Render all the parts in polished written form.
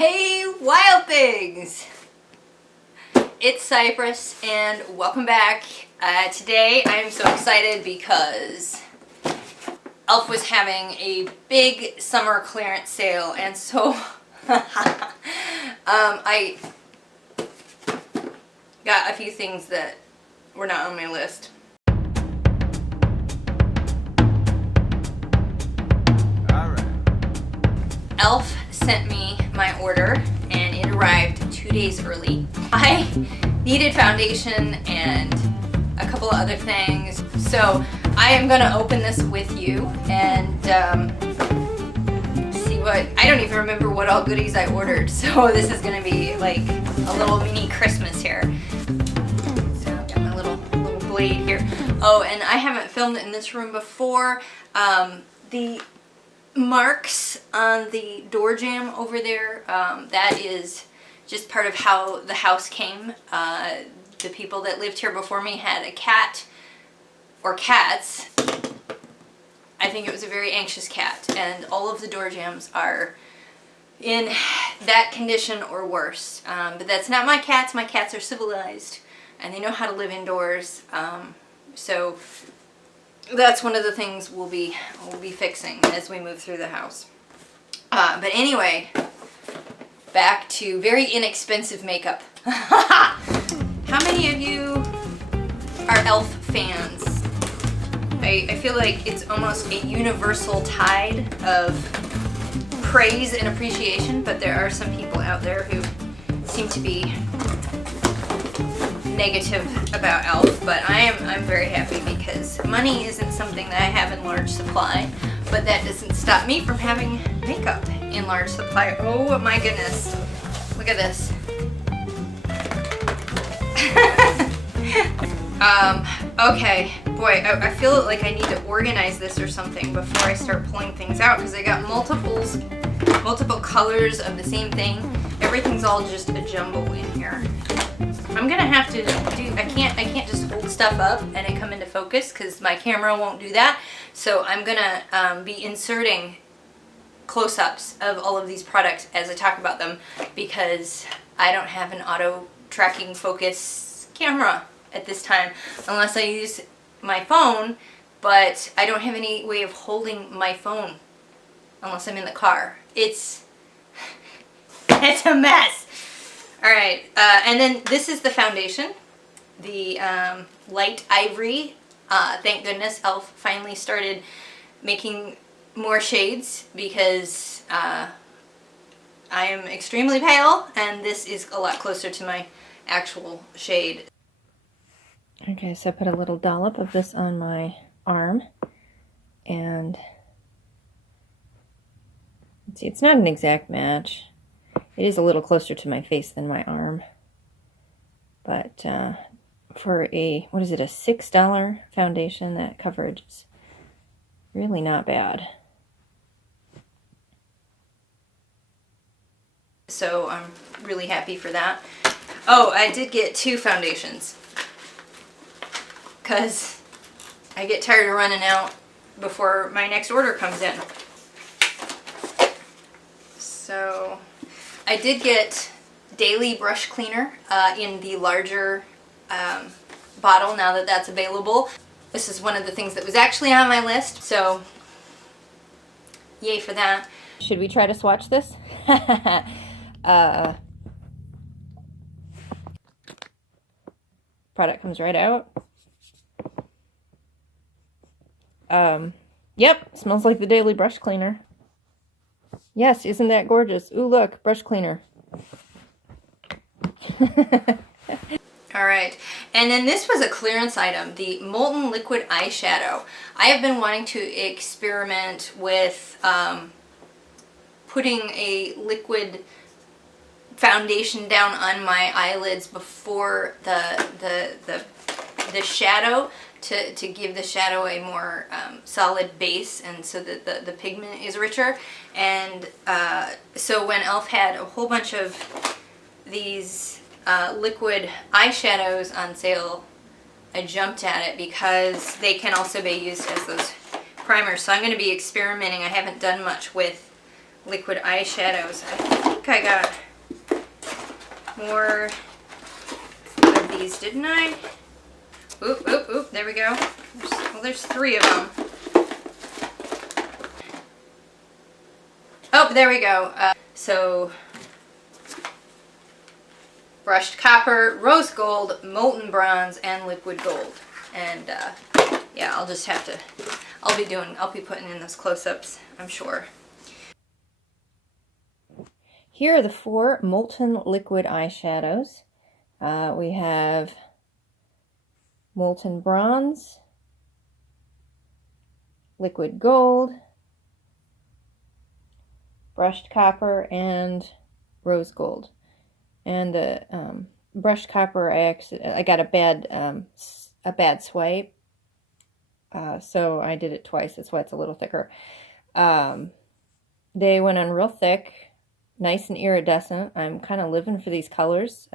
Hey wild things! It's Cypris and welcome back. Today I'm so excited because E.L.F was having a big summer clearance sale, and so I got a few things that were not on my list. E.L.F sent me my order and it arrived 2 days early. I needed foundation and a couple of other things, so I am gonna open this with you and see what, I don't even remember what all goodies I ordered, so this is gonna be like a little mini Christmas here. So I've got my little blade here. Oh, and I haven't filmed in this room before. The marks on the door jamb over there, that is just part of how the house came. The people that lived here before me had a cat or cats. I think it was a very anxious cat, and all of the door jambs are in that condition or worse. But that's not my cats. My cats are civilized and they know how to live indoors. So that's one of the things we'll be fixing as we move through the house. But anyway, back to very inexpensive makeup. How many of you are E.L.F fans? I feel like it's almost a universal tide of praise and appreciation, but there are some people out there who seem to be negative about E.L.F, but I'm very happy because money isn't something that I have in large supply, but that doesn't stop me from having makeup in large supply. Oh my goodness, look at this. Okay, boy, I feel like I need to organize this or something before I start pulling things out, because I got multiple colors of the same thing. Everything's all just a jumble in here. I'm gonna have to do, I can't just hold stuff up and it come into focus because my camera won't do that. So I'm gonna be inserting close-ups of all of these products as I talk about them, because I don't have an auto tracking focus camera at this time unless I use my phone, but I don't have any way of holding my phone unless I'm in the car. It's a mess. Alright, and then this is the foundation, the light ivory. Thank goodness E.L.F finally started making more shades, because I am extremely pale and this is a lot closer to my actual shade. Okay, so I put a little dollop of this on my arm, and let's see, it's not an exact match. It is a little closer to my face than my arm, but for a, what is it, a $6 foundation, that coverage is really not bad. So I'm really happy for that. Oh, I did get 2 foundations, because I get tired of running out before my next order comes in. So I did get daily brush cleaner in the larger bottle now that that's available. This is one of the things that was actually on my list, so yay for that. Should we try to swatch this? Product comes right out. Yep, smells like the daily brush cleaner. Yes, isn't that gorgeous? Ooh, look, brush cleaner. Alright, and then this was a clearance item, the Molten Liquid Eyeshadow. I have been wanting to experiment with putting a liquid foundation down on my eyelids before the shadow, to give the shadow a more solid base, and so that the pigment is richer. And so when E.L.F had a whole bunch of these liquid eyeshadows on sale, I jumped at it because they can also be used as those primers. So I'm going to be experimenting. I haven't done much with liquid eyeshadows. I think I got more of these, didn't I? Oop, oop, oop, there we go. There's 3 of them. Oh, there we go. So, brushed copper, rose gold, molten bronze, and liquid gold. And yeah, I'll just have to, I'll be putting in those close-ups, I'm sure. Here are the 4 molten liquid eyeshadows. We have molten bronze, liquid gold, brushed copper, and rose gold. And the brushed copper, I got a bad swipe, so I did it twice. That's why it's a little thicker. They went on real thick, nice and iridescent. I'm kind of living for these colors.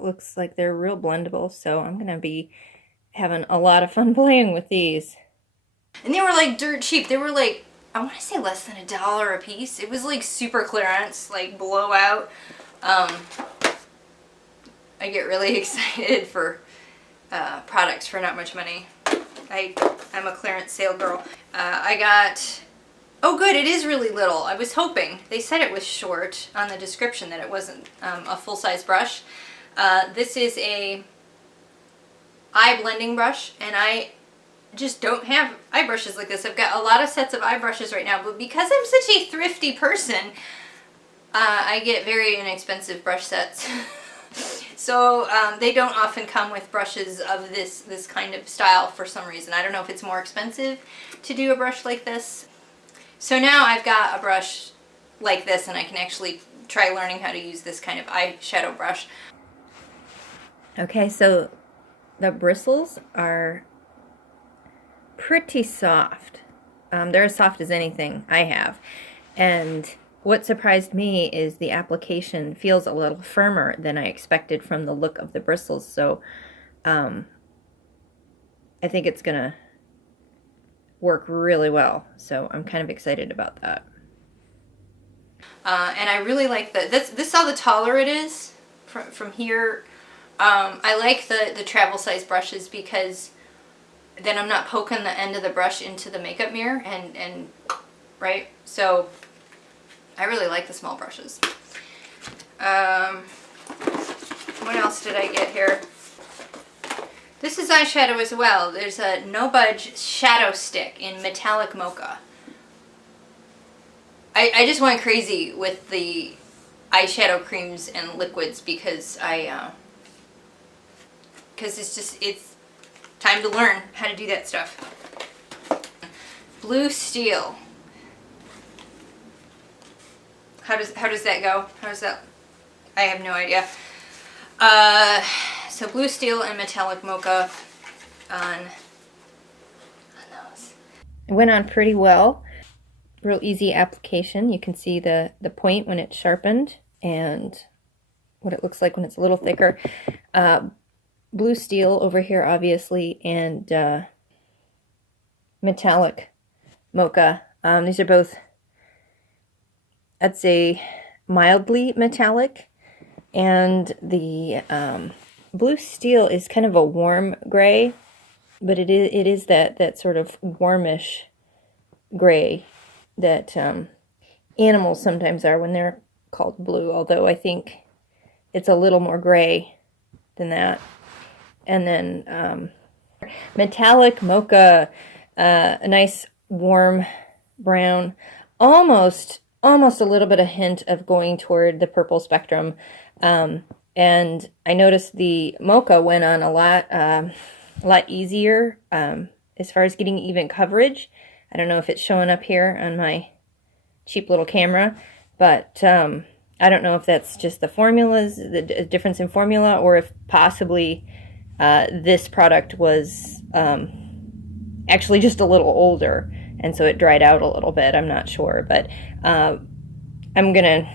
Looks like they're real blendable, so I'm gonna be having a lot of fun playing with these. And they were like dirt cheap. They were like, I want to say less than $1 a piece. It was like super clearance, like blowout. I get really excited for products for not much money. I'm a clearance sale girl. I got, oh good, it is really little. I was hoping. They said it was short on the description, that it wasn't a full-size brush. This is a eye blending brush, and I just don't have eye brushes like this. I've got a lot of sets of eye brushes right now, but because I'm such a thrifty person, I get very inexpensive brush sets. So they don't often come with brushes of this kind of style for some reason. I don't know if it's more expensive to do a brush like this. So now I've got a brush like this, and I can actually try learning how to use this kind of eyeshadow brush. Okay, so the bristles are pretty soft. They're as soft as anything I have. And what surprised me is the application feels a little firmer than I expected from the look of the bristles. So I think it's gonna work really well. So I'm kind of excited about that. And I really like this is how the taller it is from here. I like the travel size brushes because then I'm not poking the end of the brush into the makeup mirror and right? So I really like the small brushes. What else did I get here? This is eyeshadow as well. There's a No Budge Shadow Stick in Metallic Mocha. I just went crazy with the eyeshadow creams and liquids because it's time to learn how to do that stuff. Blue Steel. How does that go? How does that? I have no idea. So Blue Steel and Metallic Mocha on those. It went on pretty well. Real easy application. You can see the point when it's sharpened and what it looks like when it's a little thicker. Blue Steel over here, obviously, and Metallic Mocha. These are both, I'd say, mildly metallic, and the Blue Steel is kind of a warm gray, but it is that sort of warmish gray that animals sometimes are when they're called blue, although I think it's a little more gray than that. And then Metallic Mocha, a nice warm brown, almost a little bit of hint of going toward the purple spectrum. And I noticed the Mocha went on a lot easier as far as getting even coverage. I don't know if it's showing up here on my cheap little camera, but I don't know if that's just the formulas, the difference in formula, or if possibly this product was actually just a little older, and so it dried out a little bit. I'm not sure, but I'm gonna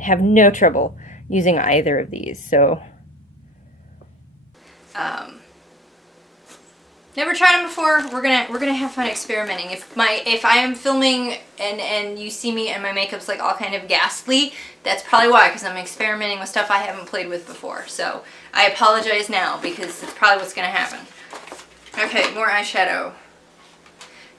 have no trouble using either of these. So never tried them before. We're gonna have fun experimenting. If I am filming and you see me and my makeup's like all kind of ghastly, that's probably why, because I'm experimenting with stuff I haven't played with before. So I apologize now, because it's probably what's gonna happen. Okay, more eyeshadow.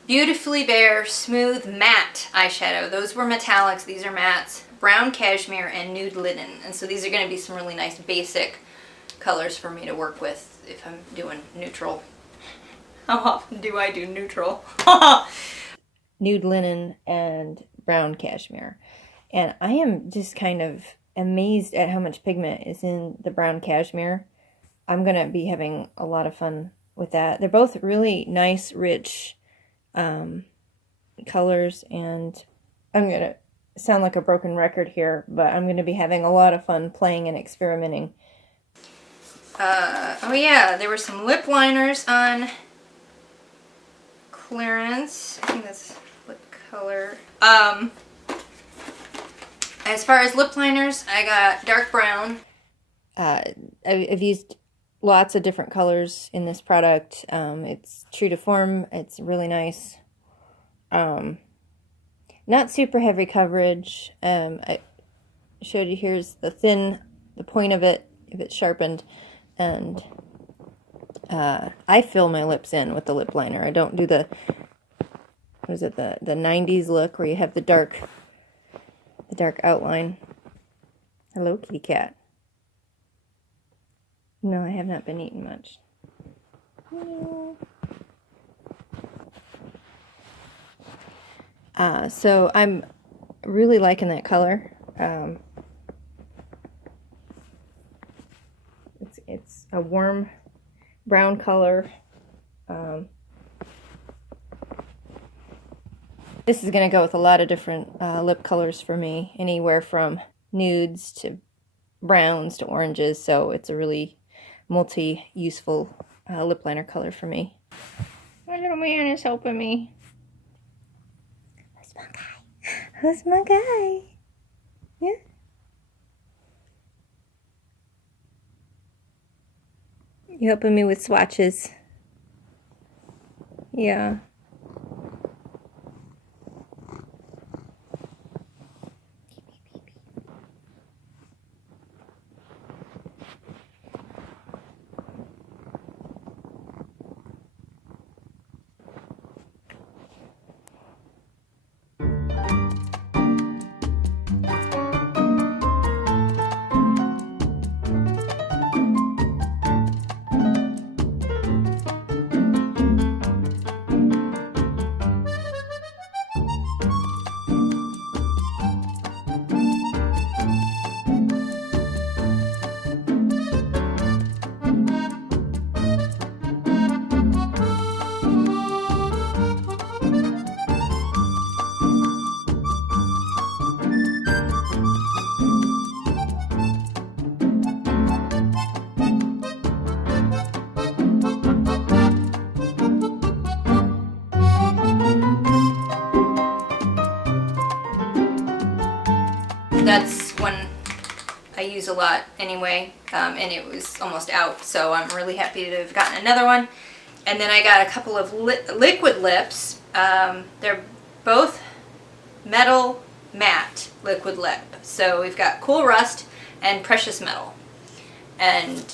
Beautifully Bare Smooth Matte Eyeshadow. Those were metallics, these are mattes. Brown Cashmere and Nude Linen. And so these are going to be some really nice basic colors for me to work with if I'm doing neutral. How often do I do neutral? Nude Linen and Brown Cashmere. And I am just kind of amazed at how much pigment is in the Brown Cashmere. I'm going to be having a lot of fun with that. They're both really nice, rich colors, and I'm going to sound like a broken record here, but I'm going to be having a lot of fun playing and experimenting. Oh yeah, there were some lip liners on clearance. I think that's lip color. As far as lip liners, I got dark brown. I've used lots of different colors in this product. It's true to form. It's really nice. Not super heavy coverage. I showed you, here's the point of it, if it's sharpened. And I fill my lips in with the lip liner. I don't do the 90s look where you have the dark outline. Hello, kitty cat. No, I have not been eating much. So I'm really liking that color. It's a warm brown color. This is going to go with a lot of different lip colors for me, anywhere from nudes to browns to oranges, so it's a really multi-useful lip liner color for me. My little man is helping me. Who's my guy? Who's my guy? Yeah. You helping me with swatches? Yeah. That's one I use a lot anyway, and it was almost out, so I'm really happy to have gotten another one. And then I got a couple of liquid lips. They're both metal matte liquid lip. So we've got Cool Rust and Precious Metal. And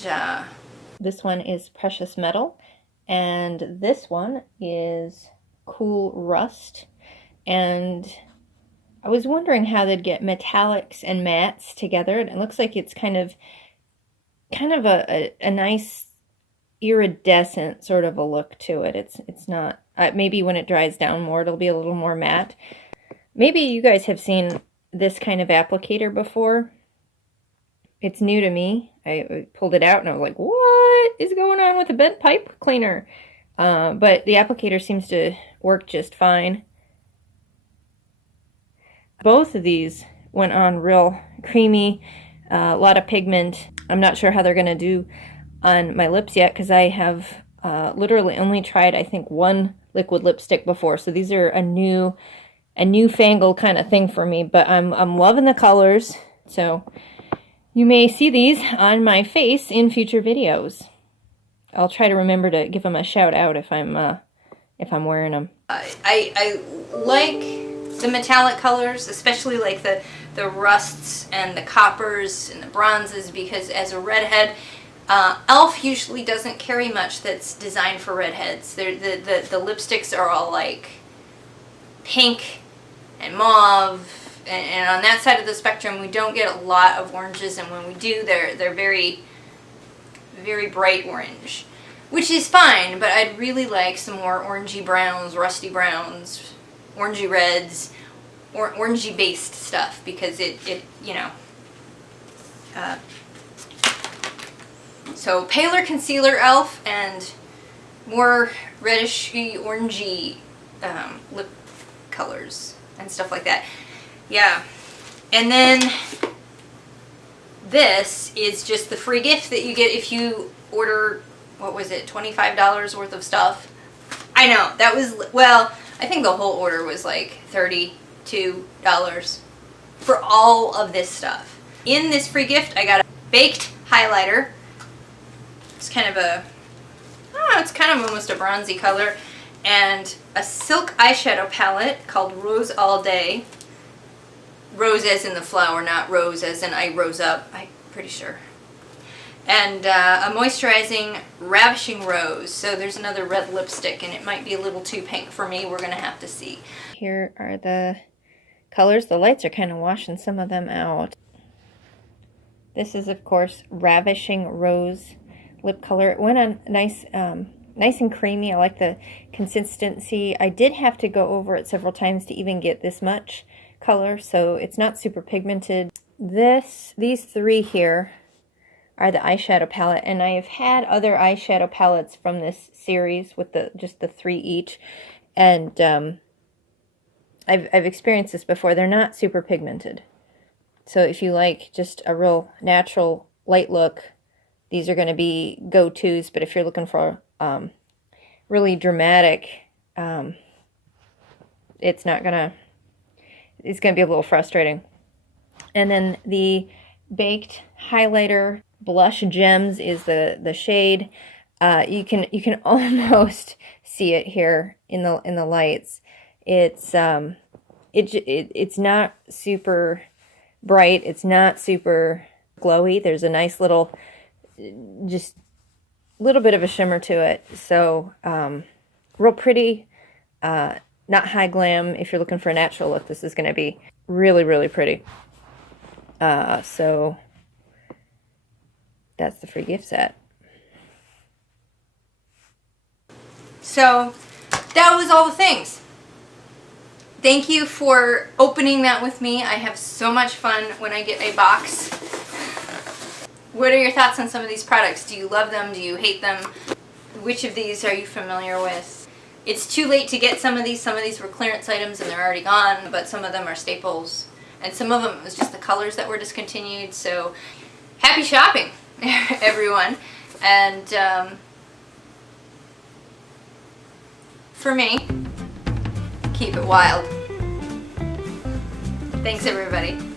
this one is Precious Metal, and this one is Cool Rust. And I was wondering how they'd get metallics and mattes together, and it looks like it's kind of a nice iridescent sort of a look to it. It's not, maybe when it dries down more it'll be a little more matte. Maybe you guys have seen this kind of applicator before. It's new to me. I pulled it out and I was like, what is going on with the bent pipe cleaner? But the applicator seems to work just fine. Both of these went on real creamy, a lot of pigment. I'm not sure how they're going to do on my lips yet, because I have literally only tried, I think, one liquid lipstick before. So these are a newfangled kind of thing for me. But I'm loving the colors. So you may see these on my face in future videos. I'll try to remember to give them a shout out if I'm wearing them. I like the metallic colors, especially like the rusts and the coppers and the bronzes, because as a redhead, E.L.F. usually doesn't carry much that's designed for redheads. The lipsticks are all like pink and mauve, and on that side of the spectrum we don't get a lot of oranges, and when we do, they're very, very bright orange, which is fine, but I'd really like some more orangey browns, rusty browns, orangey reds, or orangey based stuff, because it you know. So paler concealer E.L.F. and more reddishy orangey lip colors and stuff like that. Yeah. And then this is just the free gift that you get if you order, what was it, $25 worth of stuff. I know, that was, well, I think the whole order was like $32 for all of this stuff. In this free gift, I got a baked highlighter. It's kind of a, oh, it's kind of almost a bronzy color. And a silk eyeshadow palette called Rose All Day. Rose as in the flower, not rose as in I rose up, I'm pretty sure. And a moisturizing Ravishing Rose. So there's another red lipstick, and it might be a little too pink for me. We're going to have to see. Here are the colors. The lights are kind of washing some of them out. This is, of course, Ravishing Rose lip color. It went on nice, nice and creamy. I like the consistency. I did have to go over it several times to even get this much color, so it's not super pigmented. These three here are the eyeshadow palette, and I have had other eyeshadow palettes from this series with just the three each, and I've experienced this before. They're not super pigmented, so if you like just a real natural light look, these are going to be go-tos. But if you're looking for really dramatic, it's going to be a little frustrating. And then the baked highlighter Blush Gems is the shade. You can almost see it here in the lights. It's not super bright. It's not super glowy. There's a nice little, just little bit of a shimmer to it. So real pretty. Not high glam. If you're looking for a natural look, this is going to be really, really pretty. So that's the free gift set. So that was all the things. Thank you for opening that with me. I have so much fun when I get a box. What are your thoughts on some of these products? Do you love them? Do you hate them? Which of these are you familiar with? It's too late to get some of these. Some of these were clearance items and they're already gone, but some of them are staples. And some of them, it was just the colors that were discontinued. So happy shopping, everyone. And for me, keep it wild. Thanks, everybody.